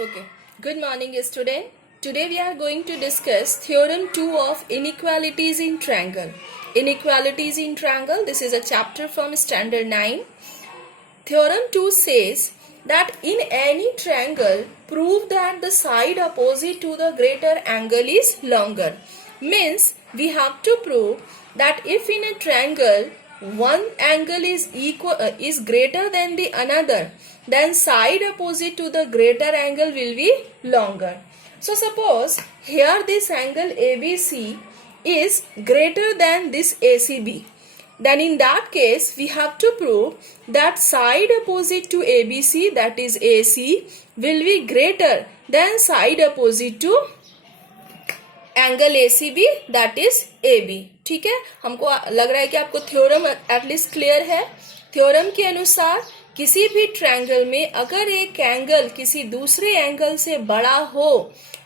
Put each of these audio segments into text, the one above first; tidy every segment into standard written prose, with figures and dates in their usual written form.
Okay. Good morning, student. Today we are going to discuss Theorem 2 of Inequalities in Triangle. Inequalities in Triangle. This is a chapter from Standard 9. Theorem 2 says that in any triangle, prove that the side opposite to the greater angle is longer. Means we have to prove that if in a triangle one angle is greater than the another, then side opposite to the greater angle will be longer. So suppose here this angle ABC is greater than this ACB. Then in that case we have to prove that side opposite to ABC, that is AC, will be greater than side opposite to angle ACB, that is AB. ठीक है, हमको लग रहा है कि आपको theorem at least clear है. Theorem के अनुसार किसी भी ट्रायंगल में अगर एक एंगल किसी दूसरे एंगल से बड़ा हो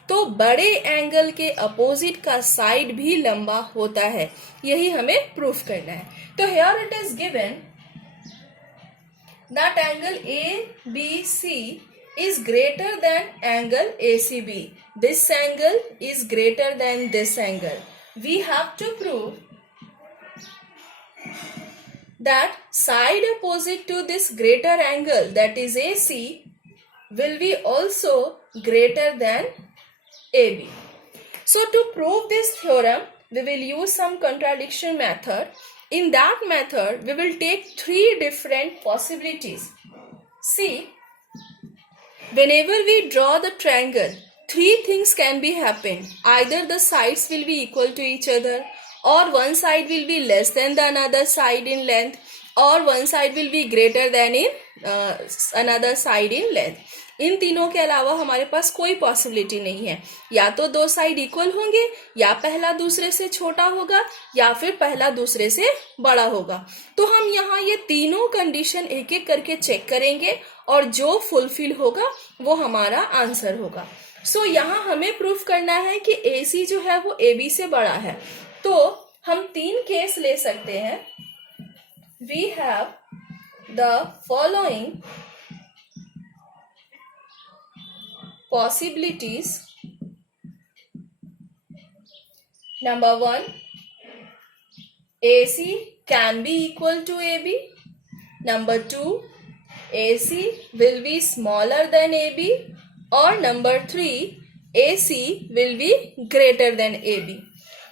तो बड़े एंगल के अपोजिट का साइड भी लंबा होता है. यही हमें प्रूफ करना है. तो here it is given that angle ABC is greater than angle ACB. This angle is greater than this angle. We have to prove that side opposite to this greater angle, that is AC, will be also greater than AB. So to prove this theorem, we will use some contradiction method. In that method, we will take three different possibilities. See, whenever we draw the triangle, three things can be happen. Either the sides will be equal to each other, or one side will be less than the another side in length, or one side will be greater than in another side in length. इन तीनों के अलावा हमारे पास कोई possibility नहीं है. या तो दो साइड इक्वल होंगे, या पहला दूसरे से छोटा होगा, या फिर पहला दूसरे से बड़ा होगा. तो हम यहाँ ये तीनों कंडीशन एक एक करके चेक करेंगे और जो फुलफिल होगा वो हमारा आंसर होगा. सो यहाँ हमें प्रूफ करना है कि AC जो है वो AB से बड़ा है. तो हम तीन केस ले सकते हैं. We have the following possibilities. Number 1, AC can be equal to AB. Number 2, AC will be smaller than AB. Or number 3, AC will be greater than AB.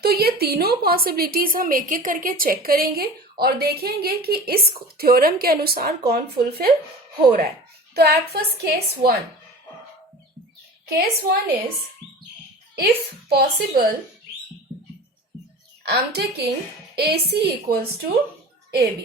तो ये तीनों पॉसिबिलिटीज हम एक एक करके चेक करेंगे और देखेंगे कि इस थ्योरम के अनुसार कौन फुलफिल हो रहा है. तो at first Case 1 is, if possible, I am taking AC equals to AB.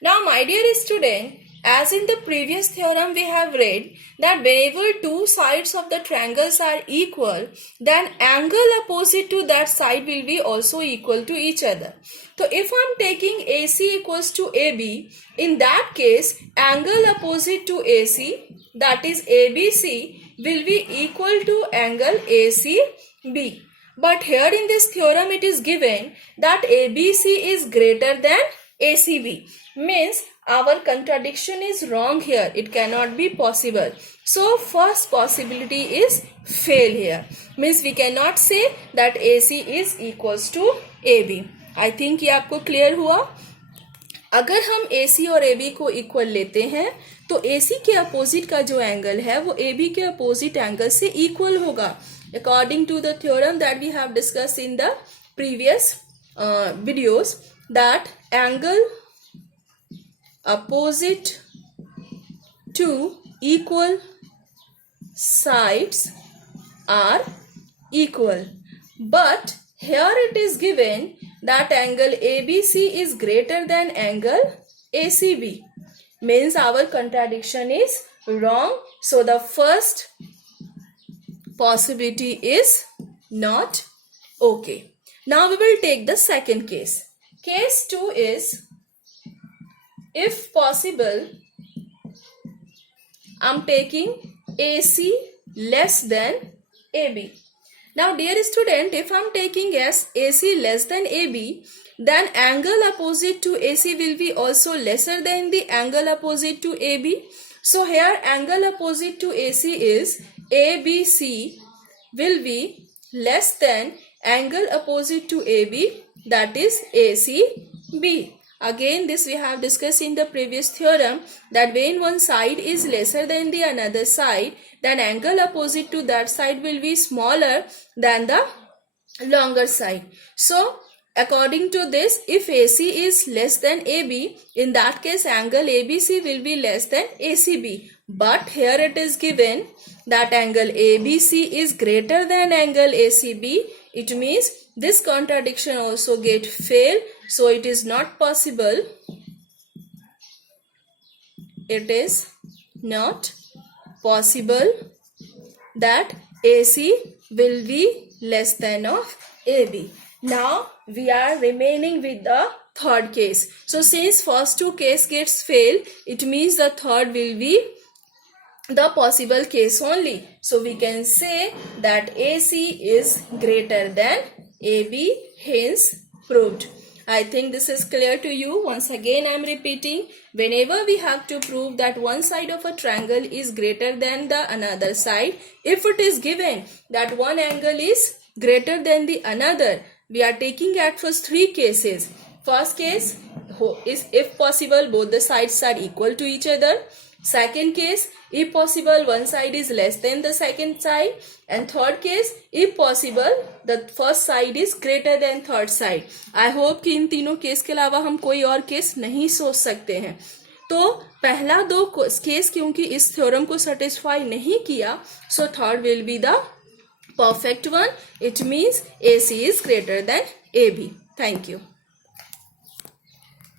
Now, my dear student, as in the previous theorem we have read that whenever two sides of the triangles are equal, then angle opposite to that side will be also equal to each other. So, if I am taking AC equals to AB, in that case, angle opposite to AC, that is ABC, will be equal to angle ACB. But here in this theorem it is given that ABC is greater than ACB. Means our contradiction is wrong here. It cannot be possible. So first possibility is fail here. Means we cannot say that AC is equals to AB. I think ये आपको clear हुआ. अगर हम AC और AB को equal लेते हैं तो AC के अपोजिट का जो एंगल है वो AB के अपोजिट एंगल से इक्वल होगा, according to the theorem that we have discuss in the previous videos, that angle opposite to equal sides are equal. But here it is given that angle ABC is greater than angle ACB. Means our contradiction is wrong. So the first possibility is not okay. Now we will take the second case. Case 2 is, if possible, I am taking AC less than AB. Now dear student, if I am taking AC less than AB, then angle opposite to AC will be also lesser than the angle opposite to AB. So here angle opposite to AC is ABC will be less than angle opposite to AB, that is ACB. Again, this we have discussed in the previous theorem, that when one side is lesser than the another side, then angle opposite to that side will be smaller than the longer side. So according to this, if AC is less than AB, in that case angle ABC will be less than ACB. But here it is given that angle ABC is greater than angle ACB. It means this contradiction also get failed. So it is not possible. It is not possible that AC will be less than of AB. Now we are remaining with the third case. So since first two case gets failed, it means the third will be the possible case only. So we can say that AC is greater than AB, hence proved. I think this is clear to you. Once again I am repeating, whenever we have to prove that one side of a triangle is greater than the another side, if it is given that one angle is greater than the another, we are taking at first three cases. First case is if possible both the sides are equal to each other. Second case, if possible one side is less than the second side. And third case, if possible the first side is greater than third side. I hope कि इन तीनों case के अलावा हम कोई और case नहीं सोच सकते हैं. तो पहला दो केस क्योंकि इस थ्योरम को सेटिस्फाई नहीं किया, so third will be the perfect one. It means AC is greater than AB. Thank you.